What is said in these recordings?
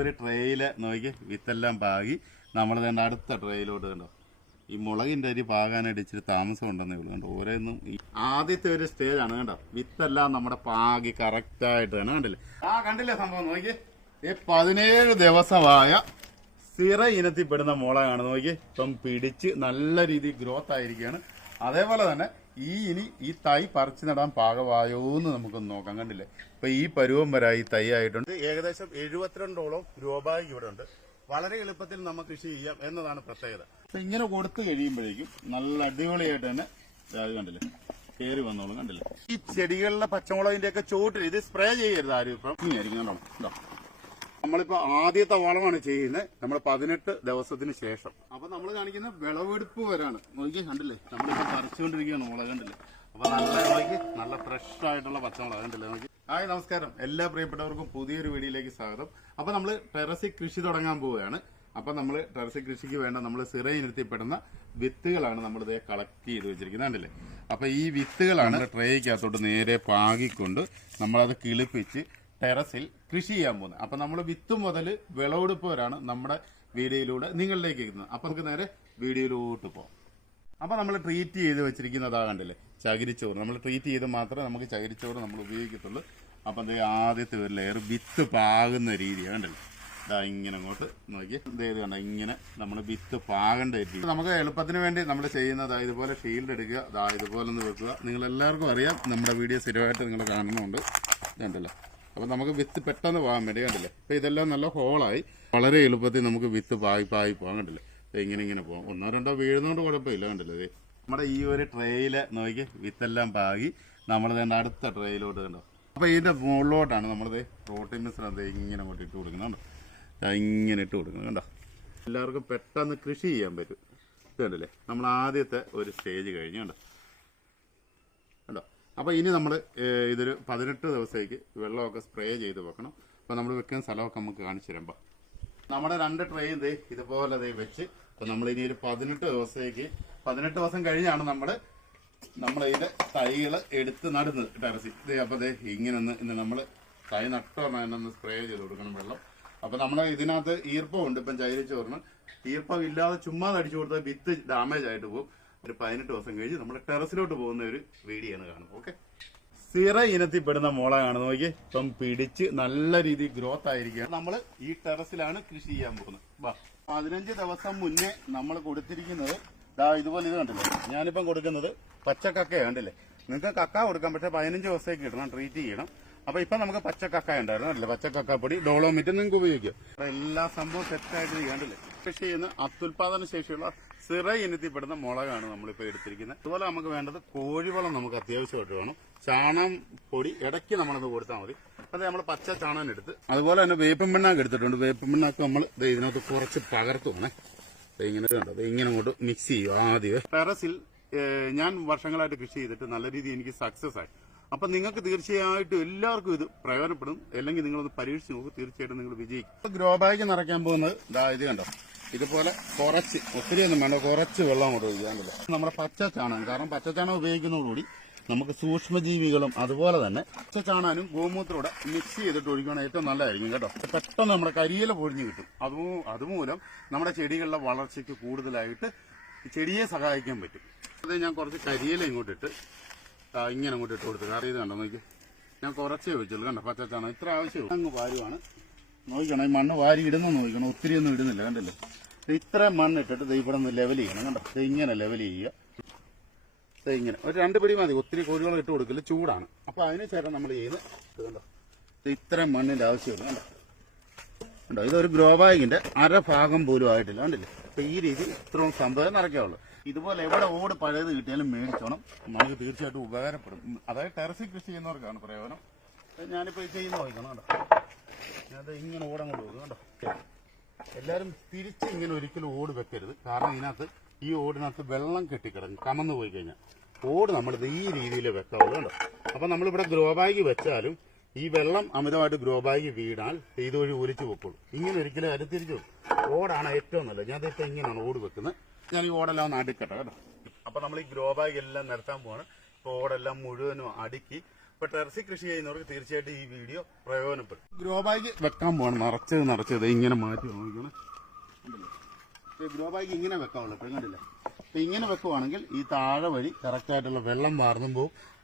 ഒരു ട്രെയിൽ നോക്കി വിത്തെല്ലാം പാകി. നമ്മൾ തന്നെ അടുത്ത ട്രേയിലോട്ട് കണ്ടോ? ഈ മുളകിന്റെ അരി പാകാനായിട്ട് ഇച്ചിരി താമസം ഉണ്ടെന്നേ ഉള്ളൂ. കണ്ടോ? ഓരോന്നും ആദ്യത്തെ ഒരു സ്റ്റേജ് ആണ് കണ്ടോ? വിത്തെല്ലാം നമ്മുടെ പാകി കറക്റ്റായിട്ട് തന്നെ കണ്ടില്ലേ? ആ കണ്ടില്ലേ സംഭവം? നോക്കി. ഈ പതിനേഴ് ദിവസമായ സിറ ഇനത്തിൽപ്പെടുന്ന മുളകാണ്. നോക്കി. ഇപ്പം പിടിച്ച് നല്ല രീതിയിൽ ഗ്രോത്ത് ആയിരിക്കുകയാണ്. അതേപോലെ തന്നെ ഈ ഇനി ഈ തൈ പറിച്ചു നടാൻ പാകമായോ എന്ന് നമുക്കൊന്ന് നോക്കാം. കണ്ടില്ലേ? ഇപ്പൊ ഈ പരുവം വരെ ഈ തൈ ആയിട്ടുണ്ട്. ഏകദേശം എഴുപത്തിരണ്ടോളം രൂപയ്ക്ക് ഇവിടെ ഉണ്ട്. വളരെ എളുപ്പത്തിൽ നമുക്ക് കൃഷി ചെയ്യാം എന്നതാണ് പ്രത്യേകത. അപ്പൊ ഇങ്ങനെ കൊടുത്തു കഴിയുമ്പോഴേക്കും നല്ല അടിപൊളിയായിട്ട് തന്നെ കണ്ടില്ലേ? കയറി വന്നോളും. കണ്ടില്ലേ? ഈ ചെടികളിലെ പച്ചമുളകിന്റെ ഒക്കെ ചോട്ടിൽ ഇത് സ്പ്രേ ചെയ്യരുത് ആരും ഇപ്പം. ഇങ്ങനെയായിരിക്കും കണ്ടോ? കണ്ടോ നമ്മളിപ്പോ ആദ്യത്തെ വളമാണ് ചെയ്യുന്നത്. നമ്മൾ പതിനെട്ട് ദിവസത്തിന് ശേഷം. അപ്പൊ നമ്മൾ കാണിക്കുന്ന വിളവെടുപ്പ് വരാണ്. നോക്കി കണ്ടില്ലേ? നമ്മളിപ്പോ പറിച്ചുകൊണ്ടിരിക്കുകയാണ് മുളക് കണ്ടില്ലേ? അപ്പൊ നല്ല നോക്കി നല്ല ഫ്രഷ് ആയിട്ടുള്ള പച്ചമുളക് കണ്ടില്ലേ? നോക്കി ഹായ് നമസ്കാരം. എല്ലാ പ്രിയപ്പെട്ടവർക്കും പുതിയൊരു വീഡിയോയിലേക്ക് സ്വാഗതം. അപ്പൊ നമ്മൾ ടെറസിൽ കൃഷി തുടങ്ങാൻ പോവുകയാണ്. അപ്പൊ നമ്മൾ ടെറസ് കൃഷിക്ക് വേണ്ട നമ്മൾ സിറ ഇനത്തിൽപ്പെടുന്ന വിത്തുകളാണ് നമ്മൾ ഇതേ കളക്ട് ചെയ്ത് വെച്ചിരിക്കുന്നത് കണ്ടില്ലേ? അപ്പൊ ഈ വിത്തുകളാണ് ട്രേക്കകത്തോട്ട് നേരെ പാകിക്കൊണ്ട് നമ്മളത് കിളിപ്പിച്ച് ടെറസിൽ കൃഷി ചെയ്യാൻ പോകുന്നത്. അപ്പൊ നമ്മൾ വിത്ത് മുതൽ വിളവെടുപ്പ് വരാണ് നമ്മുടെ വീഡിയോയിലൂടെ നിങ്ങളിലേക്ക് എത്തുന്നത്. അപ്പൊ നമുക്ക് നേരെ വീഡിയോയിലോട്ട് പോകാം അപ്പൊ നമ്മൾ ട്രീറ്റ് ചെയ്ത് വെച്ചിരിക്കുന്നതാ കണ്ടില്ലേ? ചകിരിച്ചോറ്. നമ്മൾ ട്രീറ്റ് ചെയ്ത് മാത്രമേ നമുക്ക് ചകിരിച്ചോറ് നമ്മൾ ഉപയോഗിക്കത്തുള്ളൂ. അപ്പൊ ദേ ആദ്യത്തെ ഒരു ലെയർ വിത്ത് പാകുന്ന രീതിയാണ് കണ്ടില്ലേ? ഇതാ ഇങ്ങനെ അങ്ങോട്ട് നോക്കി. ഇത് കണ്ട? ഇങ്ങനെ നമ്മൾ വിത്ത് പാകേണ്ട രീതി. നമുക്ക് എളുപ്പത്തിന് വേണ്ടി നമ്മൾ ചെയ്യുന്നത് ഇതുപോലെ ഷീൽഡ് എടുക്കുക. ദാ ഇതുപോലെ ഒന്ന് വെക്കുക. നിങ്ങൾ എല്ലാവർക്കും അറിയാം നമ്മുടെ വീഡിയോ സ്ഥിരമായിട്ട് നിങ്ങൾ കാണുന്നുണ്ട്. ഇതുണ്ടല്ലോ. അപ്പൊ നമുക്ക് വിത്ത് പെട്ടെന്ന് പോകാൻ വേണ്ടി കണ്ടില്ലേ? അപ്പൊ ഇതെല്ലാം നല്ല ഹോളായി. വളരെ എളുപ്പത്തിൽ നമുക്ക് വിത്ത് പായി പായി പോകാൻ കണ്ടില്ലേ? ഇങ്ങനെ ഇങ്ങനെ പോകാം ഒന്നോ രണ്ടോ വീഴുന്നതുകൊണ്ട് കുഴപ്പമില്ല കണ്ടില്ലേ നമ്മുടെ ഈ ഒരു ട്രെയിൽ നോക്കി വിത്തെല്ലാം പാകി. നമ്മൾ തന്നെ അടുത്ത ട്രെയിലോട്ട് കണ്ടോ? അപ്പൊ ഇതിന്റെ മുകളിലോട്ടാണ് നമ്മളത് പ്രോട്ടീൻ മിശ്രം ഇങ്ങനെ അങ്ങോട്ട് ഇട്ട് കൊടുക്കുന്നുണ്ടോ ഇങ്ങനെ ഇട്ട് കൊടുക്കുന്നത് കണ്ടോ? എല്ലാവർക്കും പെട്ടെന്ന് കൃഷി ചെയ്യാൻ പറ്റും. കണ്ടില്ലേ? നമ്മൾ ആദ്യത്തെ ഒരു സ്റ്റേജ് കഴിഞ്ഞു കണ്ടോ കണ്ടോ? അപ്പോൾ ഇനി നമ്മൾ ഇതൊരു പതിനെട്ട് ദിവസത്തേക്ക് വെള്ളമൊക്കെ സ്പ്രേ ചെയ്ത് വെക്കണം. അപ്പോൾ നമ്മൾ വെക്കുന്ന സ്ഥലമൊക്കെ നമുക്ക് കാണിച്ചു തരുമ്പോൾ നമ്മുടെ രണ്ട് ട്രെയിൻ ദേ ഇതുപോലെ ദേ വെച്ച് അപ്പോൾ നമ്മൾ ഇനി ഒരു പതിനെട്ട് ദിവസത്തേക്ക് പതിനെട്ട് ദിവസം കഴിഞ്ഞാണ് നമ്മൾ നമ്മൾ ഇതിന്റെ തൈകൾ എടുത്ത് നടുന്നത് ടെറസിൽ. ദേ അപ്പോൾ ദേ ഇങ്ങനെ ഒന്ന് ഇന്ന് നമ്മൾ തൈ നട്ടോന്ന് സ്പ്രേ ചെയ്ത് കൊടുക്കണം വെള്ളം. അപ്പോൾ നമ്മൾ ഇതിനകത്ത് ഈർപ്പമുണ്ട് ഇപ്പം ചൈരിച്ചോറിന് ഈർപ്പം ഇല്ലാതെ ചുമ്മാ അടിച്ചു കൊടുത്താൽ വിത്ത് ഡാമേജ് ആയിട്ട് പോകും. ഒരു പതിനെട്ട് ദിവസം കഴിഞ്ഞ് നമ്മൾ ടെറസിലോട്ട് പോകുന്ന ഒരു വീഡിയോ ആണ് കാണുന്നത്. ഓക്കെ സിറ ഇനത്തിൽപ്പെടുന്ന കാണുന്നത്. നോക്കി ഇപ്പം പിടിച്ച് നല്ല രീതിയിൽ ഗ്രോത്ത് ആയിരിക്കുകയാണ്. നമ്മൾ ഈ ടെറസിലാണ് കൃഷി ചെയ്യാൻ പോകുന്നത്. വാ. പതിനഞ്ച് ദിവസം മുന്നേ നമ്മൾ കൊടുത്തിരിക്കുന്നത് ദാ ഇതുപോലെ ഇത് കണ്ടില്ലേ? ഞാനിപ്പം കൊടുക്കുന്നത് പച്ചക്കക്കയാണ് കണ്ടില്ലേ? നിങ്ങൾക്ക് കക്ക കൊടുക്കാം പക്ഷെ പതിനഞ്ച് ദിവസത്തേക്ക് ഇടണം ട്രീറ്റ് ചെയ്യണം. അപ്പൊ ഇപ്പൊ നമുക്ക് പച്ചക്കക്ക ഉണ്ടായിരുന്നു അല്ലേ പച്ചക്കക്ക പൊടി ഡോളോമിറ്റ് നിങ്ങൾക്ക് ഉപയോഗിക്കാം. എല്ലാ സംഭവം സെറ്റായിട്ട് ചെയ്യാണ്ടല്ലേ കൃഷി ചെയ്യുന്ന അത്യുൽപാദന ശേഷിയുള്ള സിറ ഇനത്തിൽപ്പെടുന്ന മുളകാണ് നമ്മളിപ്പോ എടുത്തിരിക്കുന്നത്. അതുപോലെ നമുക്ക് വേണ്ടത് കോഴിവളം നമുക്ക് അത്യാവശ്യമായിട്ട് വേണം. ചാണം പൊടി ഇടയ്ക്ക് നമ്മളത് കൊടുത്താൽ മതി. അത് നമ്മൾ പച്ച ചാണകം എടുത്ത് അതുപോലെ തന്നെ വേപ്പൻ പിണ്ണാക്ക് എടുത്തിട്ടുണ്ട്. വേപ്പൻ പിണ്ണാക്ക് നമ്മൾ ഇതിനകത്ത് കുറച്ച് പകർത്തുവാണേ. വേണേ ഇങ്ങനെ കണ്ടത് ഇങ്ങനെ അങ്ങോട്ട് മിക്സ് ചെയ്യും ആദ്യം ടെറസിൽ ഞാൻ വർഷങ്ങളായിട്ട് കൃഷി ചെയ്തിട്ട് നല്ല രീതിയിൽ എനിക്ക് സക്സസ് ആയി. അപ്പൊ നിങ്ങൾക്ക് തീർച്ചയായിട്ടും എല്ലാവർക്കും ഇത് പ്രയോജനപ്പെടും. അല്ലെങ്കിൽ നിങ്ങളൊന്ന് പരീക്ഷിച്ച് നോക്കും. തീർച്ചയായിട്ടും നിങ്ങൾ വിജയിക്കും. ഗ്രോ ബാഗ് നിറയ്ക്കാൻ പോകുന്നത് ദാ ഇത് കണ്ടോ? ഇതുപോലെ കുറച്ച് ഒത്തിരി ഒന്നും വേണ്ട കുറച്ച് വെള്ളം കൊണ്ട് ഒഴിക്കാനുള്ളത് നമ്മുടെ പച്ച ചാണകം കാരണം പച്ച ചാണകം ഉപയോഗിക്കുന്നതോടുകൂടി നമുക്ക് സൂക്ഷ്മജീവികളും അതുപോലെ തന്നെ പച്ച ചാണാനും ഗോമൂത്രൂടെ മിക്സ് ചെയ്തിട്ട് ഒഴിക്കുകയാണെങ്കിൽ ഏറ്റവും നല്ലതായിരിക്കും കേട്ടോ. പെട്ടെന്ന് നമ്മുടെ കരിയില പൊഴിഞ്ഞു കിട്ടും. അതുമൂ അതുമൂലം നമ്മുടെ ചെടികളുടെ വളർച്ചയ്ക്ക് കൂടുതലായിട്ട് ചെടിയെ സഹായിക്കാൻ പറ്റും. അത് ഞാൻ കുറച്ച് കരിയില ഇങ്ങോട്ടിട്ട് ഇങ്ങനെ അങ്ങോട്ട് ഇട്ട് കൊടുത്തു. കാരണം ഇത് കണ്ടോ നോക്കി ഞാൻ കുറച്ചേ വെച്ചുള്ളൂ കണ്ടോ പച്ചച്ചാണോ ഇത്ര ആവശ്യമുള്ളൂ. അങ്ങ് വാരുവാണ്. നോക്കണം. ഈ മണ്ണ് വാരി ഇടുന്ന നോക്കണം. ഒത്തിരി ഒന്നും ഇടുന്നില്ല കണ്ടല്ലോ? ഇത്ര മണ്ണ് ഇട്ടിട്ട് ഇവിടെ നിന്ന് ലെവൽ ചെയ്യണം കണ്ടോ? ഇങ്ങനെ ലെവൽ ചെയ്യുക. ഇങ്ങനെ. ഒരു രണ്ട് പിടി മതി. ഒത്തിരി കോഴികൾ ഇട്ട് കൊടുക്കില്ല ചൂടാണ്. അപ്പൊ അതിന് ശേഷം നമ്മൾ ചെയ്ത് കണ്ടോ? ഇത്രയും ഇത്ര മണ്ണിന്റെ ആവശ്യമില്ല കണ്ടോ? കണ്ടോ? ഇതൊരു ഗ്രോ ബാഗിന്റെ അരഭാഗം പോലും ആയിട്ടില്ല കണ്ടില്ലേ? അപ്പൊ ഈ രീതി ഇത്രയും സംഭവം നിറയ്ക്കാവുള്ളൂ ഇതുപോലെ എവിടെ ഓട് പഴയത് കിട്ടിയാലും മേടിച്ചോണം. നമുക്ക് തീർച്ചയായിട്ടും ഉപകാരപ്പെടും. അതായത് ടെറസിൽ കൃഷി ചെയ്യുന്നവർക്കാണ് പ്രയോജനം. ഞാനിപ്പോ ഇത് ചെയ്യുന്ന നോക്കണം കണ്ടോ? ഞാനത് ഇങ്ങനെ ഓടങ്ങോട്ട് പോകും കണ്ടോ? എല്ലാരും തിരിച്ച് ഇങ്ങനെ ഒരിക്കലും ഓട് വെക്കരുത്. കാരണം ഇതിനകത്ത് ഈ ഓടിനകത്ത് വെള്ളം കെട്ടിക്കിടക്കും കമന്ന് പോയി കഴിഞ്ഞാൽ. ഓട് നമ്മളിത് ഈ രീതിയിൽ വെക്കാവുള്ളൂ കണ്ടോ? അപ്പൊ നമ്മളിവിടെ ഗ്രോ ബാഗ് വെച്ചാലും ഈ വെള്ളം അമിതമായിട്ട് ഗ്രോ ബാഗ് വീണാൽ ഇതുവഴി ഒലിച്ചു പൊക്കോളൂ. ഇങ്ങനെ ഒരിക്കലും അരുത്തിരിച്ചു ഓടാണ് ഏറ്റവും നല്ലത്. ഞാൻ ഇപ്പം ഇങ്ങനെയാണ് ഓട് വെക്കുന്നത്. ഞാൻ ഈ ഓടെല്ലാം ഒന്ന് അടുക്കട്ടെ കേട്ടോ അപ്പൊ നമ്മൾ ഈ ഗ്രോ ബാഗ് എല്ലാം നിരത്താൻ പോവാണ്. ഇപ്പൊ ഓടെല്ലാം മുഴുവനും അടുക്കി ഇപ്പൊ ടെറസി കൃഷി ചെയ്യുന്നവർക്ക് തീർച്ചയായിട്ടും ഈ വീഡിയോ പ്രയോജനപ്പെടും. ഗ്രോ ബാഗ് വെക്കാൻ പോകണം. നിറച്ചത് നിറച്ചത് ഇങ്ങനെ മാറ്റി നോക്കണം ഗ്രോ ബാഗ് ഇങ്ങനെ വെക്കാവുള്ളൂ. അപ്പൊ ഇങ്ങനെ വെക്കുവാണെങ്കിൽ ഈ താഴെ വഴി കറക്റ്റ് ആയിട്ടുള്ള വെള്ളം വാർന്നും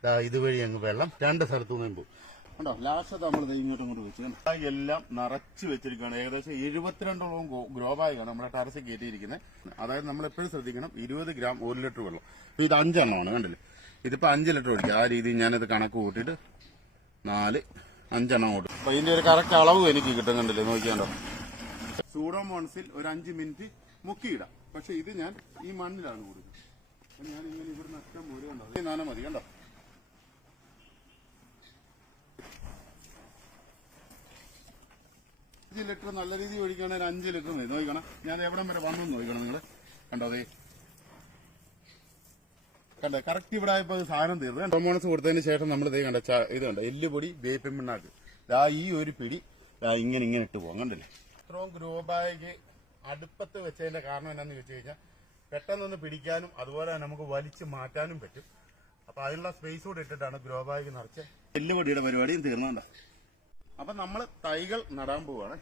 ദാ ഇതുവഴി അങ്ങ് വെള്ളം രണ്ട് സ്ഥലത്തു നിന്നും പോവും. കണ്ടോ? ലാസ്റ്റ് നമ്മൾ ഇങ്ങോട്ടും ഇങ്ങോട്ട് വെച്ച്? എല്ലാം നിറച്ച് വെച്ചിരിക്കുകയാണ്. ഏകദേശം എഴുപത്തിരണ്ടോളം ഗ്രോ ബാഗാണ് നമ്മുടെ ടെറസിൽ കയറ്റിയിരിക്കുന്നത്. അതായത് നമ്മൾ എപ്പോഴും ശ്രദ്ധിക്കണം ഇരുപത് ഗ്രാം ഒരു ലിറ്റർ വെള്ളം. ഇത് അഞ്ചെണ്ണമാണ് കണ്ടില്ലേ? ഇതിപ്പോ അഞ്ച് ലിറ്റർ ഓടിക്കുക ആ രീതിയിൽ ഞാനിത് കണക്ക് കൂട്ടിയിട്ട് നാല് അഞ്ചെണ്ണം ഓടും അപ്പൊ ഇതിന്റെ ഒരു കറക്റ്റ് അളവ് എനിക്ക് കിട്ടുന്നുണ്ടല്ലോ? നോക്കിയാണ്ടോ? സൂഡോമോൺസിൽ ഒരു അഞ്ച് മിനിറ്റ് മുക്കിയിടാം. പക്ഷെ ഇത് ഞാൻ ഈ മണ്ണിലാണ് കൊടുക്കുന്നത്. ഞാൻ ഇങ്ങനെ ഇവിടുന്ന് അറ്റം ഈ നാനം മതി കണ്ടോ? അഞ്ച് ലിറ്റർ നല്ല രീതിയിൽ ഒഴിക്കണേ അഞ്ച് ലിറ്റർ മതി. നോക്കണം ഞാൻ എവിടം വരെ വന്നു നോക്കണം നിങ്ങൾ കണ്ടോ അതേ? കണ്ടോ? കറക്റ്റ് ഇവിടെ ആയപ്പോ അത് സാധനം തീർന്നു. ഹോർമോൺസ് കൊടുത്തതിന് ശേഷം നമ്മൾ കണ്ട ഇത് കണ്ട? എല്ലുപൊടി വേപ്പിൻ പിണ്ണാക്ക് ദാ ഈ ഒരു പിടി ഇങ്ങനെ ഇങ്ങനെ ഇട്ട് പോകും കണ്ടില്ലേ? ഇത്രയും ഗ്രോ ബാഗ് അടുപ്പത്ത് വെച്ചതിന്റെ കാരണം എന്നാന്ന് ചോദിച്ചു കഴിഞ്ഞാൽ പെട്ടെന്നൊന്ന് പിടിക്കാനും അതുപോലെ തന്നെ നമുക്ക് വലിച്ചു മാറ്റാനും പറ്റും. അപ്പൊ അതിനുള്ള സ്പേസ് കൂടെ ഇട്ടിട്ടാണ് ഗ്രോ ബാഗ് നിറച്ച് എല്ലുപൊടിയുടെ പരിപാടിയും തീർന്നുണ്ടോ അപ്പൊ നമ്മൾ തൈകൾ നടാൻ പോവാണ്.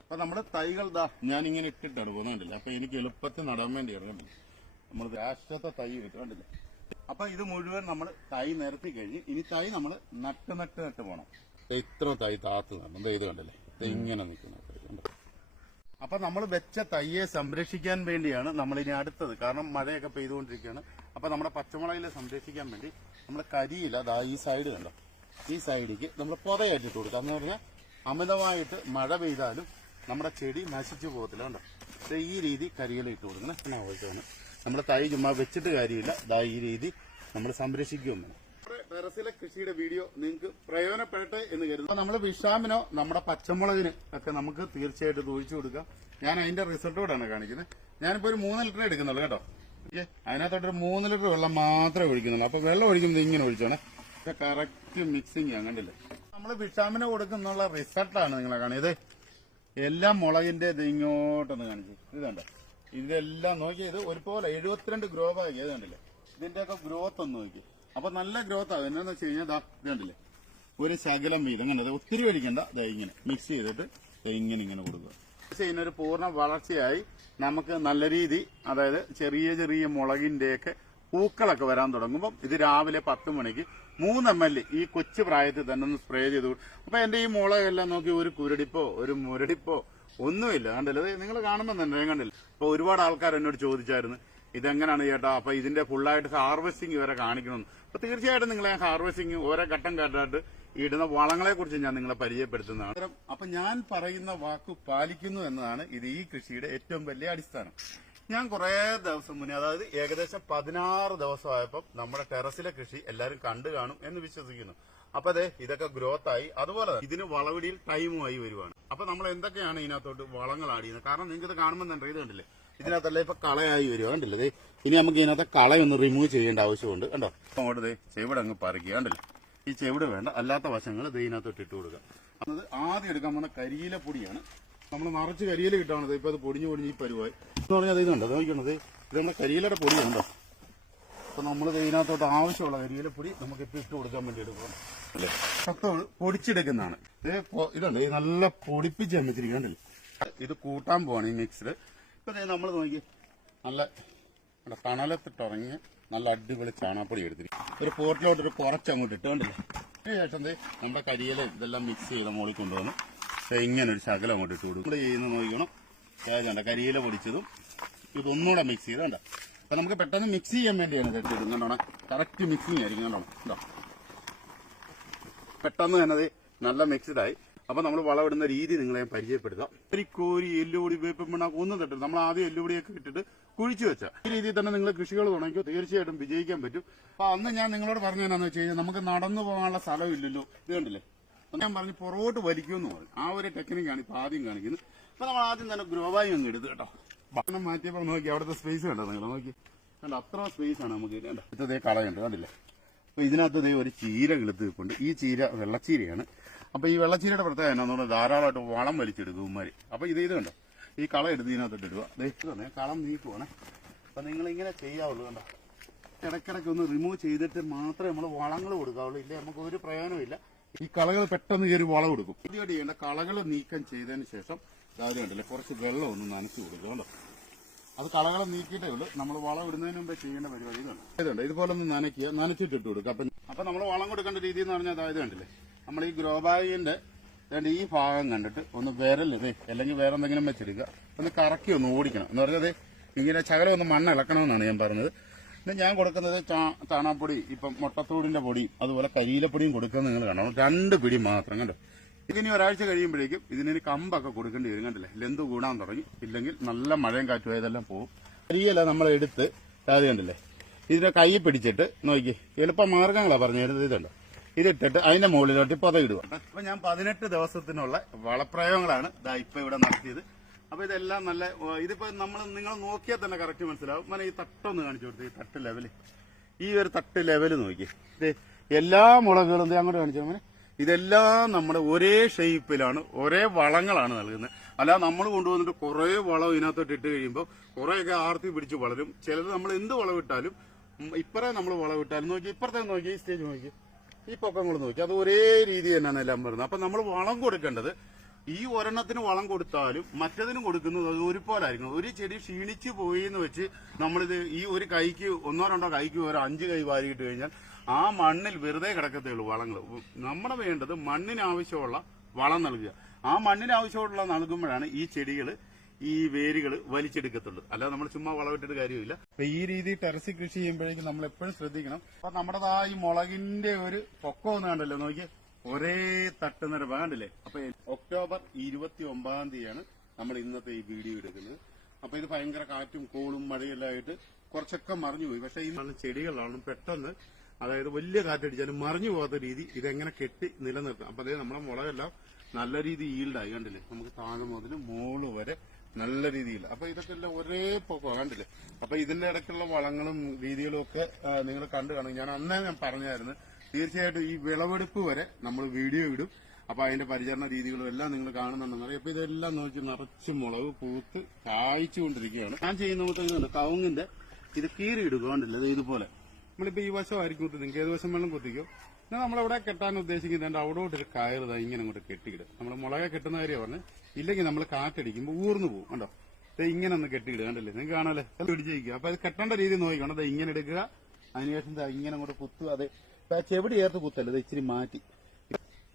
അപ്പൊ നമ്മുടെ തൈകൾ ദാ ഞാൻ ഇങ്ങനെ ഇട്ടിട്ടാണ് പോകുന്നുണ്ടല്ലോ അപ്പൊ എനിക്ക് എളുപ്പത്തിൽ നടാൻ വേണ്ടിയാണ് കണ്ടില്ലേ നമ്മൾ രാഷ്ട്രത്തെ തൈ വെച്ച് കണ്ടില്ല? അപ്പൊ ഇത് മുഴുവൻ നമ്മൾ തൈ നിരത്തി കഴിഞ്ഞ് ഇനി തൈ നമ്മൾ നട്ട് നട്ട് നട്ട് പോകണം ദേ ഇത്ര തൈ താത്ത് നടണം ഇത് കണ്ടല്ലേ? ഇങ്ങനെ നിൽക്കുന്ന? അപ്പൊ നമ്മൾ വെച്ച തൈയെ സംരക്ഷിക്കാൻ വേണ്ടിയാണ് നമ്മൾ ഇനി അടുത്തത്. കാരണം മഴയൊക്കെ പെയ്തുകൊണ്ടിരിക്കുകയാണ്. അപ്പൊ നമ്മുടെ പച്ചമുളകിലെ സംരക്ഷിക്കാൻ വേണ്ടി നമ്മൾ കരിയില അതാ ഈ സൈഡ് കണ്ടോ? ഈ സൈഡിലേക്ക് നമ്മൾ പുതയായിട്ടിട്ട് കൊടുക്കുക എന്ന് പറഞ്ഞാൽ അമിതമായിട്ട് മഴ പെയ്താലും നമ്മുടെ ചെടി നശിച്ചു പോകത്തില്ല. കണ്ടോ? ഈ രീതി കരിയില ഇട്ട് കൊടുക്കണം. പിന്നെ ആവശ്യമാണ് നമ്മൾ തൈ ചുമ്മാ വെച്ചിട്ട് കാര്യമില്ല. ഇതാ ഈ രീതി നമ്മൾ സംരക്ഷിക്കുകയും വേണം ടെറസിലെ കൃഷിയുടെ വീഡിയോ നിങ്ങൾക്ക് പ്രയോജനപ്പെടട്ടെ എന്ന് കരുതുന്നു. നമ്മൾ വിഷാമിനോ നമ്മുടെ പച്ചമുളകിന് ഒക്കെ നമുക്ക് തീർച്ചയായിട്ടും ഒഴിച്ചു കൊടുക്കാം. ഞാൻ അതിന്റെ റിസൾട്ടോടാണ് കാണിക്കുന്നത്. ഞാനിപ്പോ ഒരു മൂന്ന് ലിറ്റർ എടുക്കുന്നുള്ളൂ കേട്ടോ. ഓക്കേ? അതിനകത്തോട്ടൊരു മൂന്ന് ലിറ്റർ വെള്ളം മാത്രമേ ഒഴിക്കുന്നുള്ളൂ. അപ്പൊ വെള്ളം ഒഴിക്കുന്നത് ഇങ്ങനെ ഒഴിച്ചോണേ. കറക്റ്റ് മിക്സിങ് കണ്ടില്ലേ? നമ്മൾ വിഷാമിന് കൊടുക്കുന്നുള്ള റിസൾട്ടാണ് നിങ്ങളെ കാണിയത് എല്ലാ മുളകിന്റെ ഇത് ഇങ്ങോട്ടൊന്ന് കാണിച്ചു ഇത് കണ്ടോ? ഇതെല്ലാം നോക്കി ഇത് ഒരുപോലെ എഴുപത്തിരണ്ട് ഗ്രോ ബാഗ് കണ്ടില്ലേ? ഇതിന്റെയൊക്കെ ഗ്രോത്ത് ഒന്ന് നോക്കി. അപ്പൊ നല്ല ഗ്രോത്ത് ആകും എന്നാന്ന് വെച്ച് കഴിഞ്ഞാൽ ഇത് കണ്ടില്ലേ? ഒരു ശകലം വീതം. കണ്ടത് ഒത്തിരി ഒഴിക്കണ്ട. ദാ ഇങ്ങനെ. മിക്സ് ചെയ്തിട്ട് ഇങ്ങനെ ഇങ്ങനെ കൊടുക്കുക. ഇതിനൊരു പൂർണ വളർച്ചയായി നമുക്ക് നല്ല രീതി അതായത് ചെറിയ ചെറിയ മുളകിന്റെയൊക്കെ പൂക്കളൊക്കെ വരാൻ തുടങ്ങുമ്പോൾ ഇത് രാവിലെ പത്ത് മണിക്ക് മൂന്ന് എം എൽ ഈ കൊച്ചു പ്രായത്തിൽ തന്നെ ഒന്ന് സ്പ്രേ ചെയ്ത് അപ്പൊ എന്റെ ഈ മുളകെല്ലാം നോക്കി ഒരു കുരടിപ്പോ ഒരു മുരടിപ്പോ ഒന്നുമില്ല കണ്ടില്ല? നിങ്ങൾ കാണുമ്പോൾ തന്നെ കണ്ടില്ല? അപ്പൊ ഒരുപാട് ആൾക്കാർ എന്നോട് ചോദിച്ചായിരുന്നു ഇതെങ്ങനെയാണ് ചേട്ടാ? അപ്പൊ ഇതിന്റെ ഫുള്ളായിട്ട് ഹാർവെസ്റ്റിംഗ് വരെ കാണിക്കണമെന്ന്. അപ്പൊ തീർച്ചയായിട്ടും നിങ്ങളെ ഹാർവെസ്റ്റിംഗ് ഓരോ ഘട്ടം ഘട്ടമായിട്ട് ഇടുന്ന വളങ്ങളെ കുറിച്ച് ഞാൻ നിങ്ങളെ പരിചയപ്പെടുത്തുന്നതാണ്. അപ്പൊ ഞാൻ പറയുന്ന വാക്ക് പാലിക്കുന്നു എന്നതാണ് ഇത് ഈ കൃഷിയുടെ ഏറ്റവും വലിയ അടിസ്ഥാനം. ഞാൻ കുറെ ദിവസം മുന്നേ അതായത് ഏകദേശം പതിനാറ് ദിവസമായപ്പോൾ നമ്മുടെ ടെറസിലെ കൃഷി എല്ലാവരും കണ്ടു കാണും എന്ന് വിശ്വസിക്കുന്നു. അപ്പൊ അതെ ഇതൊക്കെ ഗ്രോത്ത് ആയി. അതുപോലെ ഇതിന് വളവിടിയിൽ ടൈമുമായി വരുവാണ്. അപ്പൊ നമ്മൾ എന്തൊക്കെയാണ് ഇതിനകത്തോട്ട് വളങ്ങൾ ആഡ് ചെയ്യുന്നത്? കാരണം നിങ്ങൾക്ക് ഇത് കാണുമ്പോൾ തന്നെ ഇത് കണ്ടില്ലേ? ഇതിനകത്തല്ല ഇപ്പൊ കളയായി വരിക കണ്ടില്ലേ? ഇനി നമുക്ക് ഇതിനകത്ത് കളയൊന്ന് റിമൂവ് ചെയ്യേണ്ട ആവശ്യമുണ്ട് കണ്ടോ? അങ്ങോട്ട് ദേ ചെവിടെ അങ്ങ് പറിക്കുക കണ്ടില്ലേ? ഈ ചെവിടെ വേണ്ട അല്ലാത്ത വശങ്ങൾ ഇതിനകത്തോട്ട് ഇട്ട് കൊടുക്കുക. അത് ആദ്യം എടുക്കാൻ പോകുന്ന കരിയില പൊടിയാണ്. നമ്മൾ നിറച്ച് കരിയില കിട്ടാണത് ഇപ്പൊ അത് പൊടിഞ്ഞു പൊടിഞ്ഞ് ഈ പരുവായി. എന്ന് പറഞ്ഞാൽ ഇതുണ്ട് നോക്കണത് ഇത് നമ്മുടെ കരിയിലയുടെ പൊടിയുണ്ടോ അപ്പൊ നമ്മൾ ഇതിനകത്തോട്ട് ആവശ്യമുള്ള കരിയിലപ്പൊടി നമുക്ക് ഇപ്പൊ ഇട്ട് കൊടുക്കാൻ വേണ്ടി എടുക്കണം അല്ലേ? ഒക്കെ പൊടിച്ചെടുക്കുന്നതാണ്. ഇത് ഇതല്ലേ ഇത് നല്ല പൊടിപ്പിച്ച് വെച്ചിരിക്കണ്ടല്ലേ ഇത് കൂട്ടാൻ പോവാണ് ഈ മിക്സിൽ ഇപ്പൊ നമ്മൾ നോക്കി നല്ല തണലത്തിട്ടിറങ്ങി നല്ല അടിപൊളി ചാണാപ്പൊടി എടുത്തിരിക്കും ഒരു പോർട്ടിലോട്ട് ഒരു കുറച്ച് അങ്ങോട്ട് ഇട്ട് കണ്ടില്ലേ? അതിന് ശേഷം ദേ നമ്മുടെ കരിയില ഇതെല്ലാം മിക്സ് ചെയ്ത മോളിൽ കൊണ്ടുവന്ന് ദേ ഇങ്ങനെ ഒരു ശകലം അങ്ങോട്ട് ഇട്ട് കൊടുക്കും. നമ്മൾ ചെയ്യുന്ന നോക്കണം കരിയില പൊടിച്ചതും ഇതൊന്നുകൂടെ മിക്സ് ചെയ്ത് കണ്ടോ? അപ്പൊ നമുക്ക് പെട്ടെന്ന് മിക്സ് ചെയ്യാൻ വേണ്ടിയാണ് ഇത് എടുത്തത് കണ്ടോണം? കറക്റ്റ് മിക്സിങ് ആയിരിക്കും. കണ്ടോ? പെട്ടെന്ന് തന്നെ നല്ല മിക്സ്ഡ് ആയി. അപ്പൊ നമ്മൾ വളമിടുന്ന രീതി നിങ്ങളെ പരിചയപ്പെടുത്താം. ഒരു കോരി എല്ലുപൊടി വേപ്പം പിണ്ണാക്ക് ഒന്നും തട്ടില്ല നമ്മൾ ആദ്യം എല്ലുപൊടിയൊക്കെ ഇട്ടിട്ട് കുഴിച്ചു വെച്ച. ഈ രീതിയിൽ തന്നെ നിങ്ങൾ കൃഷികൾ തുടങ്ങിക്കോ. തീർച്ചയായിട്ടും വിജയിക്കാൻ പറ്റും. അപ്പൊ അന്ന് ഞാൻ നിങ്ങളോട് പറഞ്ഞു വെച്ച് കഴിഞ്ഞാൽ നമുക്ക് നടന്നു പോകാനുള്ള സ്ഥലമില്ലല്ലോ ഇത് കണ്ടില്ലേ? ഞാൻ പറഞ്ഞു പുറകോട്ട് വലിക്കുമെന്ന് പറഞ്ഞു. ആ ഒരു ടെക്നിക്കാണ് ഇപ്പൊ ആദ്യം കാണിക്കുന്നത്. അപ്പൊ നമ്മൾ ആദ്യം തന്നെ ഗ്രോവായി അങ്ങ് എടുത്ത് കേട്ടോ. ഭക്ഷണം നോക്കി അവിടുത്തെ സ്പേസ് കണ്ടോ നിങ്ങൾ? നോക്കി. കണ്ടോ അത്ര സ്പേസ് ആണ് നമുക്ക്. അടുത്തതേ കളയുണ്ട് കണ്ടില്ലേ? അപ്പൊ ഇതിനകത്ത് ദേ ഒരു ചീര കിളുത്ത് നിൽപ്പുണ്ട് ഈ ചീര വെള്ളച്ചീരയാണ്. അപ്പൊ ഈ വെള്ളച്ചീരയുടെ പ്രത്യേകത എന്നാന്ന് ധാരാളമായിട്ട് വളം വലിച്ചെടുക്കും ഉമ്മാര്. അപ്പൊ ഇത് ഇത് കണ്ടോ? ഈ കള എടുത്ത് ഇതിനകത്തോട്ട് ഇടുക ദേ ഇത് തന്നെ കളം നീക്കുവാണ്. അപ്പൊ നിങ്ങൾ ഇങ്ങനെ ചെയ്യാവുള്ളൂ കണ്ടോ? ഇടയ്ക്കിടയ്ക്ക് ഒന്ന് റിമൂവ് ചെയ്തിട്ട് മാത്രമേ നമ്മൾ വളങ്ങൾ കൊടുക്കാവുള്ളൂ. ഇല്ല നമുക്ക് ഒരു പ്രയോജനമില്ല ഈ കളകൾ പെട്ടെന്ന് കയറി വളം കൊടുക്കും ഇതുകൊണ്ട് ചെയ്യേണ്ട കളകൾ നീക്കം ചെയ്തതിന് ശേഷം രാവിലെ ഉണ്ടല്ലേ കുറച്ച് വെള്ളം ഒന്ന് നനച്ചു കൊടുക്കുക കേട്ടോ അത് കളകളെ നീക്കിയിട്ടേ ഉള്ളൂ. നമ്മൾ വളം ഇടുന്നതിന് മുമ്പേ ചെയ്യേണ്ട പരിപാടി ഇതാണ് ഇതുണ്ട്. ഇതുപോലെ ഒന്ന് നനയ്ക്കുക. നനച്ചിട്ട് ഇട്ട് കൊടുക്കുക. അപ്പം നമ്മൾ വളം കൊടുക്കേണ്ട രീതി എന്ന് പറഞ്ഞാൽ അതായത് കണ്ടില്ലേ? നമ്മൾ ഈ ഗ്രോ രണ്ട് ഈ ഭാഗം കണ്ടിട്ട് ഒന്ന് വിരൽ ദേ അല്ലെങ്കിൽ വേറെ എന്തെങ്കിലും വെച്ചെടുക്കുക ഒന്ന് കറക്കി ഒന്ന് ഓടിക്കണം. എന്ന് പറഞ്ഞത് ഇങ്ങനെ ശകലം ഒന്ന് മണ്ണ് ഇളക്കണമെന്നാണ് ഞാൻ പറഞ്ഞത്. പിന്നെ ഞാൻ കൊടുക്കുന്നത് ചാണാപ്പൊടി ഇപ്പം മുട്ടത്തോടിന്റെ പൊടിയും അതുപോലെ കരിയിലപ്പൊടിയും കൊടുക്കുന്നത് നിങ്ങൾ കാണണം. രണ്ട് പിടി മാത്രം കണ്ടോ? ഇതിനി ഒരാഴ്ച കഴിയുമ്പോഴേക്കും ഇതിന് കമ്പൊക്കെ കൊടുക്കേണ്ടി വരും കണ്ടില്ലേ? ലെന്ത് കൂടാൻ തുടങ്ങി. ഇല്ലെങ്കിൽ നല്ല മഴയും കാറ്റും ഇതെല്ലാം പോകും അരിയല നമ്മൾ എടുത്ത് അത് കണ്ടില്ലേ? ഇതിനെ കൈ പിടിച്ചിട്ട് നോക്കി. എളുപ്പ മാർഗങ്ങളാണ് പറഞ്ഞു തരുന്നത് ഇതുണ്ട്? ഇതിട്ടിട്ട് അതിന്റെ മുകളിലോട്ട് ഇടുക അപ്പൊ ഞാൻ പതിനെട്ട് ദിവസത്തിനുള്ള വളപ്രയോഗങ്ങളാണ് ഇതാ ഇപ്പൊ ഇവിടെ നടത്തിയത്. അപ്പൊ ഇതെല്ലാം നല്ല ഇതിപ്പോ നമ്മൾ നിങ്ങൾ നോക്കിയാൽ തന്നെ കറക്റ്റ് മനസ്സിലാവും. മനെ ഈ തട്ടൊന്ന് കാണിച്ചു കൊടുത്തു ഈ തട്ട് ലെവൽ ഈ ഒരു തട്ട് ലെവൽ നോക്കി. എല്ലാ മുളകുകളും അങ്ങോട്ട് കാണിച്ചു മോനെ? ഇതെല്ലാം നമ്മുടെ ഒരേ ഷേപ്പിലാണ് ഒരേ വളങ്ങളാണ് നൽകുന്നത്. അല്ല നമ്മൾ കൊണ്ടുവന്നിട്ട് കുറേ വളം ഇതിനകത്തോട്ട് ഇട്ട് കഴിയുമ്പോൾ കുറേയൊക്കെ ആർത്തി പിടിച്ച് വളരും. ചിലത് നമ്മൾ എന്ത് വളവിട്ടാലും ഇപ്പറേ നമ്മൾ വളവിട്ടാലും നോക്കി ഇപ്പുറത്തെ നോക്കി ഈ സ്റ്റേജ് നോക്കി ഈ പൊക്കങ്ങൾ നോക്കി അത് ഒരേ രീതി തന്നെയാണ് എല്ലാം വരുന്നത്. അപ്പൊ നമ്മൾ വളം കൊടുക്കേണ്ടത് ഈ ഒരെണ്ണത്തിന് വളം കൊടുത്താലും മറ്റതിനും കൊടുക്കുന്നത് അത് ഒരുപോലെ ആയിരിക്കും ഒരു ചെടി ക്ഷീണിച്ചു പോയി എന്ന് വെച്ച് നമ്മളിത് ഈ ഒരു കൈക്ക് ഒന്നോ രണ്ടോ കൈക്ക് ഒരു അഞ്ച് കൈ വാരിയിട്ട് കഴിഞ്ഞാൽ ആ മണ്ണിൽ വെറുതെ കിടക്കത്തേ ഉള്ളൂ വളങ്ങൾ നമ്മുടെ വേണ്ടത് മണ്ണിനാവശ്യമുള്ള വളം നൽകുക. ആ മണ്ണിന് ആവശ്യമുള്ള നൽകുമ്പോഴാണ് ഈ ചെടികൾ ഈ വേരുകൾ വലിച്ചെടുക്കത്തുള്ളൂ. അല്ലാതെ നമ്മൾ ചുമ്മാ വളമിട്ടിട്ട് കാര്യമില്ല. ഈ രീതി ടെറസി കൃഷി ചെയ്യുമ്പോഴേക്കും നമ്മൾ എപ്പോഴും ശ്രദ്ധിക്കണം. അപ്പൊ നമ്മുടേതാ ഈ മുളകിന്റെ ഒരു പൊക്കം ഒന്ന് കണ്ടല്ലോ നോക്കി ഒരേ തട്ടുന്നൊരു കണ്ടില്ലേ? അപ്പൊ ഒക്ടോബർ ഇരുപത്തി ഒമ്പതാം തീയതിയാണ് നമ്മൾ ഇന്നത്തെ ഈ വീഡിയോ എടുക്കുന്നത്. അപ്പൊ ഇത് ഭയങ്കര കാറ്റും കോളും മഴയെല്ലാം ആയിട്ട് കുറച്ചൊക്കെ മറിഞ്ഞുപോയി. പക്ഷെ ഈ ചെടികളാണ് പെട്ടെന്ന് അതായത് വലിയ കാറ്റടിച്ചാലും മറിഞ്ഞു പോകാത്ത രീതി ഇതെങ്ങനെ കെട്ടി നിലനിർത്തും. അപ്പൊ അതേ നമ്മുടെ മുളകെല്ലാം നല്ല രീതി ഈൽഡായി കണ്ടില്ലേ? നമുക്ക് താഴെ മുതൽ മോൾ വരെ നല്ല രീതിയിൽ. അപ്പൊ ഇതൊക്കെ എല്ലാം ഒരേ പൊക്കോ കണ്ടില്ലേ? അപ്പൊ ഇതിന്റെ ഇടയ്ക്കുള്ള വളങ്ങളും രീതികളും ഒക്കെ നിങ്ങൾ കണ്ടു കാണും. ഞാൻ അന്നേ ഞാൻ പറഞ്ഞായിരുന്നു തീർച്ചയായിട്ടും ഈ വിളവെടുപ്പ് വരെ നമ്മൾ വീഡിയോ ഇടും. അപ്പൊ അതിന്റെ പരിചരണ രീതികളും എല്ലാം നിങ്ങൾ കാണുന്നുണ്ടെന്ന് അറിയാം. അപ്പൊ ഇതെല്ലാം നോക്കി നിറച്ച് മുളക് പൂത്ത് കായ്ച്ചുകൊണ്ടിരിക്കുകയാണ് ഞാൻ ചെയ്യുന്ന മൊത്തം ഇതുണ്ട് കവുങ്ങിന്റെ ഇത് കീറി ഇടുക കണ്ടില്ല ഇതുപോലെ. നമ്മളിപ്പോ ഈ വശമായിരിക്കും കുത്തുന്നത് ഏത് വശം വെള്ളം കുത്തിക്കോ. എന്നാൽ നമ്മളവിടെ കെട്ടാൻ ഉദ്ദേശിക്കുന്നുണ്ട് അവിടോട്ട് ഒരു കയറുതാ ഇങ്ങനെ അങ്ങോട്ട് കെട്ടിയിടുക നമ്മൾ മുളകെ കെട്ടുന്ന കാര്യം പറഞ്ഞ്. ഇല്ലെങ്കിൽ നമ്മൾ കാറ്റടിക്കുമ്പോൾ ഊർന്നു പോകും കണ്ടോ? ഇങ്ങനെ ഒന്ന് കെട്ടിയിടുക കണ്ടല്ലേ? നിങ്ങൾക്ക് കാണാല്ലേ? അത് പിടിച്ചിരിക്കുക. അപ്പൊ അത് കെട്ടേണ്ട രീതി നോക്കിക്കണം. അത് ഇങ്ങനെ എടുക്കുക. അതിനുശേഷം ഇങ്ങനെ അങ്ങോട്ട് കുത്തുക. അത് ചെവിടി ചേർത്ത് കുത്തല്ല? ഇത് ഇച്ചിരി മാറ്റി.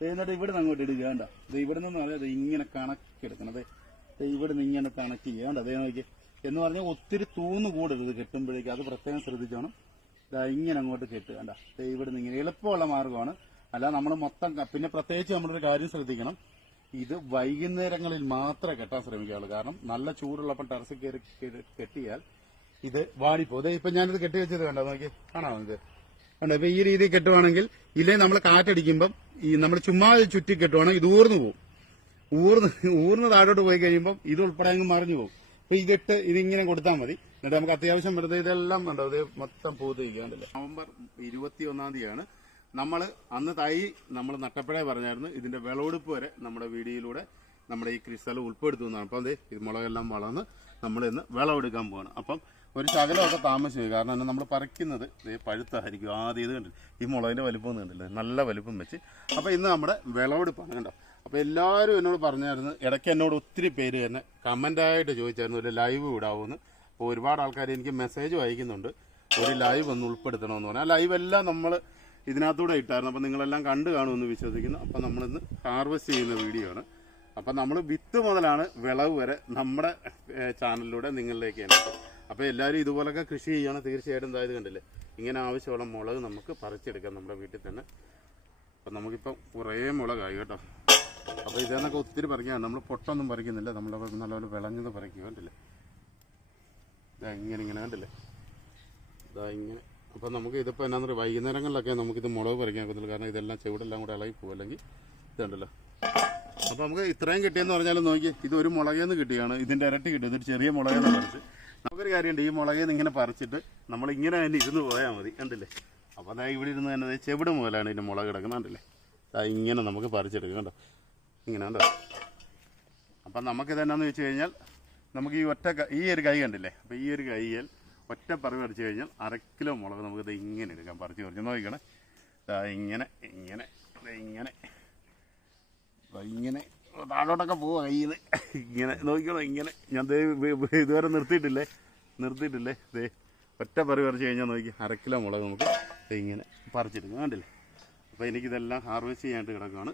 എന്നിട്ട് ഇവിടെ നിന്ന് അങ്ങോട്ട് ഇടുക വേണ്ട ഇത് ഇവിടെ നിന്ന് അറിയാതെ ഇങ്ങനെ കണക്കെടുക്കണം. ദേ ഇവിടെ നിന്ന് ഇങ്ങനെ കണക്ട് ചെയ്യുക വേണ്ട അതേ നോക്കി എന്ന് പറഞ്ഞാൽ ഒത്തിരി തൂന്ന് കൂടരുത് കെട്ടുമ്പോഴേക്ക്. അത് പ്രത്യേകം ശ്രദ്ധിച്ചോണം. ദാ ഇങ്ങനെ അങ്ങോട്ട് ദേ ഇവിടെ നിന്ന് ഇങ്ങനെ എളുപ്പമുള്ള മാർഗമാണ്. അല്ല നമ്മൾ മൊത്തം പിന്നെ പ്രത്യേകിച്ച് നമ്മളൊരു കാര്യം ശ്രദ്ധിക്കണം. ഇത് വൈകുന്നേരങ്ങളിൽ മാത്രമേ കെട്ടാൻ ശ്രമിക്കാവുള്ളൂ. കാരണം നല്ല ചൂടുള്ളപ്പം ടെറസിൽ കയറി കെട്ടിയാൽ ഇത് വാടിപ്പോ അതെ ഇപ്പൊ ഞാനിത് കെട്ടി വെച്ചത് കണ്ടോ? നോക്കി. കാണാമോ ഇത്? കണ്ടോ? ഇപ്പൊ ഈ രീതിയിൽ കെട്ടുവാണെങ്കിൽ ഇല്ലേ നമ്മൾ കാറ്റടിക്കുമ്പം ഈ നമ്മൾ ചുമ്മാ ചുറ്റി കെട്ടുവാണെങ്കിൽ ഇത് ഊർന്നു പോകും ഊർന്ന് ഊർന്ന് താഴോട്ട് പോയി കഴിയുമ്പോൾ ഇത് ഉൾപ്പെടെ അങ്ങ് മറിഞ്ഞു പോകും അപ്പൊ ഇതിട്ട് ഇതിങ്ങനെ കൊടുത്താൽ മതി. എന്നിട്ട് നമുക്ക് അത്യാവശ്യം വെറുതെ ഇതെല്ലാം ഉണ്ടോ ഇത് മൊത്തം പൂത്ത് നവംബർ ഇരുപത്തി ഒന്നാം തീയതിയാണ്. നമ്മൾ അന്ന് തൈ നമ്മൾ നട്ടപ്പഴേ പറഞ്ഞായിരുന്നു ഇതിന്റെ വിളവെടുപ്പ് വരെ നമ്മുടെ വീഡിയോയിലൂടെ നമ്മുടെ ഈ ക്രിസ്റ്റൽ ഉൾപ്പെടുത്തുന്നതാണ് അപ്പം അതെ ഇത് മുളകെല്ലാം വളർന്ന് നമ്മൾ ഇന്ന് വിളവെടുക്കാൻ പോവാണ്. അപ്പം ഒരു ശകലമൊക്കെ താമസിച്ചു. കാരണം കാരണം നമ്മൾ പറിക്കുന്നത് പഴുത്തായിരിക്കും. ആദ്യം ഇത് കണ്ടില്ല? ഈ മുളകിന്റെ വലിപ്പം കണ്ടില്ല? നല്ല വലിപ്പം വെച്ച്. അപ്പോൾ ഇന്ന് നമ്മുടെ വിളവെടുപ്പാണ് കണ്ടോ? അപ്പോൾ എല്ലാവരും എന്നോട് പറഞ്ഞായിരുന്നു ഇടയ്ക്ക് എന്നോട് ഒത്തിരി പേര് തന്നെ കമന്റായിട്ട് ചോദിച്ചായിരുന്നു ഒരു ലൈവ് വിടാവുമെന്ന് അപ്പോൾ ഒരുപാട് ആൾക്കാർ എനിക്ക് മെസ്സേജ് അയക്കുന്നുണ്ട്. ഒരു ലൈവ് ഒന്ന് ഉൾപ്പെടുത്തണമെന്ന് പറഞ്ഞാൽ ലൈവ് എല്ലാം നമ്മൾ ഇതിനകത്തൂടെ ഇട്ടായിരുന്നു. അപ്പോൾ നിങ്ങളെല്ലാം കണ്ടു കാണുമെന്ന് വിശ്വസിക്കുന്നു. അപ്പോൾ നമ്മളിന്ന് ഹാർവെസ്റ്റ് ചെയ്യുന്ന വീഡിയോ ആണ്. അപ്പം നമ്മൾ വിത്ത് മുതലാണ് വിളവ് വരെ നമ്മുടെ ചാനലിലൂടെ നിങ്ങളിലേക്ക് തന്നെ. അപ്പോൾ എല്ലാവരും ഇതുപോലൊക്കെ കൃഷി ചെയ്യുകയാണ് തീർച്ചയായിട്ടും ഇതായത് കണ്ടില്ലേ? ഇങ്ങനെ ആവശ്യമുള്ള മുളക് നമുക്ക് പറിച്ചെടുക്കാം നമ്മുടെ വീട്ടിൽ തന്നെ. അപ്പം നമുക്കിപ്പം കുറേ മുളകായി കേട്ടോ. അപ്പോൾ ഇതെന്നൊക്കെ ഒത്തിരി പറിക്കാണ് നമ്മൾ പൊട്ടൊന്നും പറിക്കുന്നില്ല. നമ്മൾ നല്ലപോലെ വിളഞ്ഞത് പറിക്കുക കണ്ടില്ലേ? ഇതാ ഇങ്ങനെ ഇങ്ങനെ കണ്ടില്ലേ? ഇതാ ഇങ്ങനെ. അപ്പം നമുക്ക് ഇതിപ്പോൾ എന്നാന്ന് പറയുക വൈകുന്നേരങ്ങളിലൊക്കെ നമുക്കിത് മുളക് പറിക്കാൻ പറ്റത്തില്ല കാരണം ഇതെല്ലാം ചുവടെല്ലാം കൂടെ ഇളകി പോകും അല്ലെങ്കിൽ ഇതുണ്ടല്ലോ അപ്പോൾ നമുക്ക് ഇത്രയും കിട്ടിയെന്ന് പറഞ്ഞാലും നോക്കി ഇത് ഒരു മുളകേന്ന് കിട്ടിയാണ്. ഇതിന്റെ ഇരട്ടി കിട്ടി. ഇതൊരു ചെറിയ മുളകേന്ന് പറിച്ച്. നമുക്കൊരു കാര്യമുണ്ട്. ഈ മുളകേന്ന് ഇങ്ങനെ പറിച്ചിട്ട് നമ്മൾ ഇങ്ങനെ തന്നെ ഇരുന്ന് പോയാൽ മതി. കണ്ടില്ലേ? അപ്പോൾ അതായത് ഇവിടെ ഇരുന്ന് തന്നെ ചെവിടെ മുതലാണ് ഇതിന്റെ മുളക് കിടക്കുന്നത്. കണ്ടില്ലേ? ദാ ഇങ്ങനെ നമുക്ക് പറിച്ചെടുക്കാം. കണ്ടോ? ഇങ്ങനെ കണ്ടോ? അപ്പം നമുക്കിത് എന്നാന്ന് വെച്ച് കഴിഞ്ഞാൽ നമുക്ക് ഈ ഒറ്റ ഈ ഒരു കൈ കണ്ടില്ലേ? അപ്പോൾ ഈ ഒരു കൈയിൽ ഒറ്റ പറവ് അടിച്ചു കഴിഞ്ഞാൽ അര കിലോ മുളക് നമുക്ക് ഇത് ഇങ്ങനെ എടുക്കാം. പറിച്ച് പറിച്ചു. നോക്കിക്കണേ. ഇങ്ങനെ ഇങ്ങനെ ഇങ്ങനെ. ഇങ്ങനെ. താഴോട്ടൊക്കെ പോവാ കയ്യിൽ ഇങ്ങനെ. നോക്കിക്കോളൂ ഇങ്ങനെ. ഞാൻ ഇതുവരെ നിർത്തിയിട്ടില്ലേ? നിർത്തിയിട്ടില്ലേ? ദേ ഒറ്റ പറി പറിച്ച് കഴിഞ്ഞാൽ നോക്കി അര കിലോ മുളക് നമുക്ക് ഇങ്ങനെ പറിച്ചെടുക്കാം. കണ്ടില്ലേ? അപ്പോൾ എനിക്കിതെല്ലാം ഹാർവെസ്റ്റ് ചെയ്യാനായിട്ട് കിടക്കുകയാണ്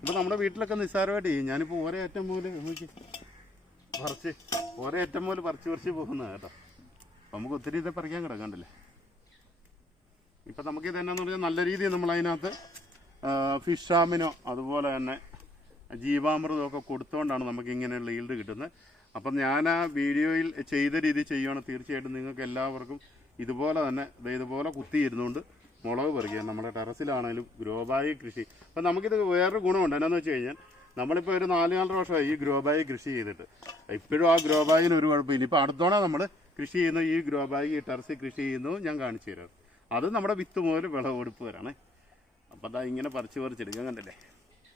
ഇപ്പോൾ നമ്മുടെ വീട്ടിലൊക്കെ നിസ്സാരമായിട്ട് ചെയ്യും. ഞാനിപ്പോൾ ഒരേ അറ്റം പോലെ നോക്കി. പറിച്ച് ഒരേ അറ്റം പോലെ പറിച്ച് പറിച്ച് പോകുന്നതാണ് കേട്ടോ. അപ്പൊ നമുക്ക് ഒത്തിരി ഇത് പറിക്കാൻ കിടക്കണ്ടല്ലേ? ഇപ്പം ഇത് എന്നാന്ന് പറഞ്ഞാൽ നല്ല രീതിയിൽ നമ്മൾ അതിനകത്ത് ഫിഷാമിനോ ഷാമിനോ അതുപോലെ തന്നെ ജീവാമൃതം ഒക്കെ കൊടുത്തുകൊണ്ടാണ് നമുക്ക് ഇങ്ങനെയുള്ള ഈൽഡ് കിട്ടുന്നത്. അപ്പം ഞാൻ ആ വീഡിയോയിൽ ചെയ്ത രീതി ചെയ്യുകയാണ് തീർച്ചയായിട്ടും നിങ്ങൾക്ക് എല്ലാവർക്കും ഇതുപോലെ തന്നെ ഇതുപോലെ കുത്തിയിരുന്നുകൊണ്ട് മുളക് പറിക്കുക. നമ്മുടെ ടെറസിലാണെങ്കിലും ഗ്രോബായി കൃഷി. അപ്പം നമുക്കിത് വേറൊരു ഗുണമുണ്ട്. എന്നാന്ന് വെച്ച് കഴിഞ്ഞാൽ നമ്മളിപ്പോൾ ഒരു നാല് നാലര വർഷമായി ഈ ഗ്രോബായി കൃഷി ചെയ്തിട്ട്. ഇപ്പോഴും ആ ഗ്രോബായിന് ഒരു കുഴപ്പമില്ല. ഇപ്പോൾ അടുത്തോടെ നമ്മൾ കൃഷി ചെയ്യുന്നു ഈ ഗ്രോബായി ഈ ടെറസിൽ കൃഷി ചെയ്യുന്നു ഞാൻ കാണിച്ചു തരാം. അത് നമ്മുടെ വിത്ത് മുതൽ വിളവെടുപ്പ് വരാണേ അപ്പം അതാ ഇങ്ങനെ പറിച്ച് പറിച്ചെടുക്കാൻ കണ്ടല്ലേ?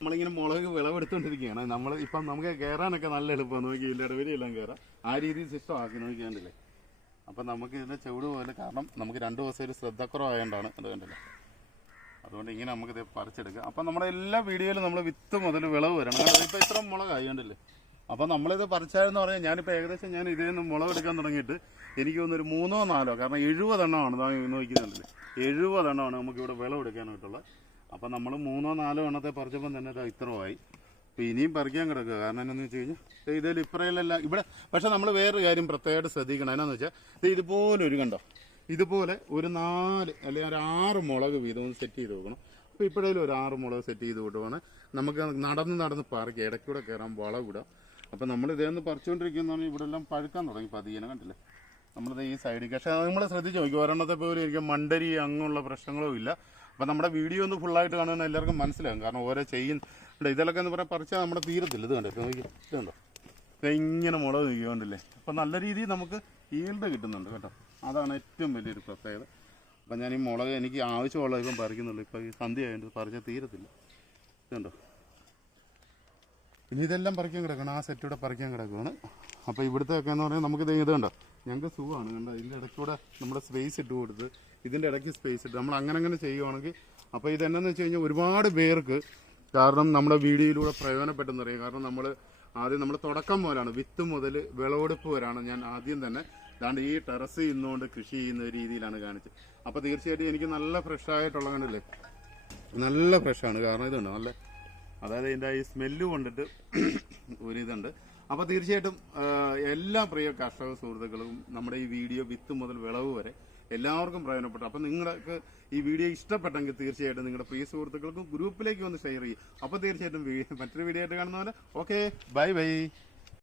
നമ്മളിങ്ങനെ മുളക് വിളവെടുത്തോണ്ടിരിക്കുകയാണ്. നമ്മൾ ഇപ്പം നമുക്ക് കയറാനൊക്കെ നല്ല എളുപ്പമാണ് നോക്കി ഇതിന്റെ ഇടവരിയെല്ലാം കയറാം ആ രീതിയിൽ സിസ്റ്റം ആക്കി നോക്കി കണ്ടില്ലേ? അപ്പം നമുക്ക് ഇതിന്റെ ചുവട് പോലെ കാരണം നമുക്ക് രണ്ട് ദിവസം ഒരു ശ്രദ്ധക്കുറവായതുകൊണ്ടാണ് അത് കണ്ടില്ല? അതുകൊണ്ട് ഇങ്ങനെ ഇത് പറിച്ചെടുക്കാം. അപ്പം നമ്മുടെ എല്ലാ വീഡിയോയിലും നമ്മൾ വിത്ത് മുതൽ വിളവ് വരണം. കാരണം ഇപ്പം ഇത്ര മുളകായി കണ്ടില്ലേ? അപ്പം നമ്മളിത് പറിച്ചായെന്ന് പറഞ്ഞാൽ ഞാനിപ്പോൾ ഏകദേശം ഞാൻ ഇതിൽ നിന്ന് മുളക് എടുക്കാൻ തുടങ്ങിയിട്ട് എനിക്ക് തോന്നുന്നൊരു മൂന്നോ നാലോ കാരണം എഴുപതെണ്ണമാണ് നോക്കുന്നുണ്ടല്ലേ എഴുപതെണ്ണമാണ് നമുക്ക് ഇവിടെ വിളവെടുക്കാനായിട്ടുള്ളത് അപ്പം നമ്മൾ മൂന്നോ നാലോ എണ്ണത്തെ പറിച്ചപ്പം തന്നെ ഇതാ ഇത്രമായി അപ്പോൾ ഇനിയും പറിക്കാൻ കിടക്കുക. കാരണം എന്നാന്ന് വെച്ച് കഴിഞ്ഞാൽ ഇതിൽ ഇപ്പറയിലെല്ലാം ഇവിടെ പക്ഷെ നമ്മൾ വേറൊരു കാര്യം പ്രത്യേകമായിട്ട് ശ്രദ്ധിക്കണം. എന്നാന്ന് വെച്ചാൽ ഇത് ഇതുപോലെ ഒരു കണ്ടോ? ഇതുപോലെ ഒരു നാല് അല്ലെങ്കിൽ ഒരു ആറ് മുളക് വീതം സെറ്റ് ചെയ്ത് വെക്കണം. അപ്പോൾ ഇപ്പോഴേലും ഒരു ആറ് മുളക് സെറ്റ് ചെയ്ത് വിട്ടുവാണ് നമുക്ക് നടന്ന് നടന്ന് പറിക്കുക ഇടയ്ക്കൂടെ കയറാൻ വളവിടാം. അപ്പം നമ്മൾ ഇതേന്ന് പറിച്ചുകൊണ്ടിരിക്കുന്നതാണ് ഇവിടെ എല്ലാം പഴുക്കാൻ തുടങ്ങി. പതിയനെ കണ്ടില്ലേ? നമ്മളിത് ഈ സൈഡിൽ പക്ഷേ നമ്മൾ ശ്രദ്ധിച്ച് നോക്കി. ഒരെണ്ണത്തെ പോലും എനിക്ക് മണ്ടരി അങ്ങുള്ള പ്രശ്നങ്ങളും ഇല്ല. അപ്പം നമ്മുടെ വീഡിയോ ഒന്ന് ഫുള്ളായിട്ട് കാണുന്ന എല്ലാവർക്കും മനസ്സിലാകും. കാരണം ഓരോ ചെയ്യുന്ന ഇതിലൊക്കെ എന്ന് പറയാൻ പറിച്ചാൽ നമ്മുടെ തീരത്തില്ല. ഇത് കണ്ടോ? ഇത് കണ്ടോ? ഇങ്ങനെ മുളക് നിൽക്കുന്നുണ്ടല്ലേ അപ്പം നല്ല രീതിയിൽ നമുക്ക് ഈൽഡ് കിട്ടുന്നുണ്ട് കേട്ടോ. അതാണ് ഏറ്റവും വലിയൊരു പ്രത്യേകത. അപ്പം ഞാൻ ഈ മുളക് എനിക്ക് ആവശ്യമുള്ള ഇപ്പം പറിക്കുന്നുള്ളൂ. ഇപ്പം ഈ സന്ധ്യ ആയതുകൊണ്ട് പറിച്ചാൽ തീരത്തില്ല. ഇതുണ്ടോ ഇനി ഇതെല്ലാം പറിക്കാൻ കിടക്കണം. ആ സെറ്റ് ഇവിടെ പറിക്കാൻ കിടക്കുകയാണ് അപ്പോൾ ഇവിടുത്തെ ഒക്കെ എന്ന് പറഞ്ഞാൽ നമുക്ക് ഇത് കണ്ടോ? ഞങ്ങൾക്ക് സുഖമാണ്. കണ്ടോ? ഇതിന്റെ ഇടയ്ക്കൂടെ നമ്മുടെ സ്പേസ് ഇട്ട് കൊടുത്ത് ഇതിന്റെ ഇടയ്ക്ക് സ്പേസ് ഇട്ട് നമ്മൾ അങ്ങനെ അങ്ങനെ ചെയ്യുവാണെങ്കിൽ അപ്പോൾ ഇതെന്നു വെച്ച് കഴിഞ്ഞാൽ ഒരുപാട് പേർക്ക് കാരണം നമ്മുടെ വീഡിയോയിലൂടെ പ്രയോജനപ്പെട്ടെന്ന് അറിയാം. കാരണം നമ്മൾ ആദ്യം നമ്മൾ തുടക്കം മുതലാണ് വിത്ത് മുതൽ വിളവെടുപ്പ് വരാണ് ഞാൻ ആദ്യം തന്നെ അതാണ്ട് ഈ ടെറസ് ഇന്നുകൊണ്ട് കൃഷി ചെയ്യുന്ന രീതിയിലാണ് കാണിച്ചത്. അപ്പോൾ തീർച്ചയായിട്ടും എനിക്ക് നല്ല ഫ്രഷ് ആയിട്ടുള്ള കണ്ടില്ലേ നല്ല ഫ്രഷാണ് കാരണം ഇതുണ്ട് നല്ല അതായത് ഇതിന്റെ ഈ സ്മെല്ല് കൊണ്ടിട്ട് ഒരു ഇതുണ്ട് അപ്പോൾ തീർച്ചയായിട്ടും എല്ലാ പ്രിയ കർഷക സുഹൃത്തുക്കളും നമ്മുടെ ഈ വീഡിയോ വിത്ത് മുതൽ വിളവ് വരെ എല്ലാവർക്കും പ്രയോജനപ്പെട്ടു. അപ്പോൾ നിങ്ങൾക്ക് ഈ വീഡിയോ ഇഷ്ടപ്പെട്ടെങ്കിൽ തീർച്ചയായിട്ടും നിങ്ങളുടെ പ്രിയ സുഹൃത്തുക്കൾക്കും ഗ്രൂപ്പിലേക്ക് ഒന്ന് ഷെയർ ചെയ്യും. അപ്പോൾ തീർച്ചയായിട്ടും മറ്റൊരു വീഡിയോ ആയിട്ട് കാണുന്നവരെ ഓക്കെ ബൈ ബൈ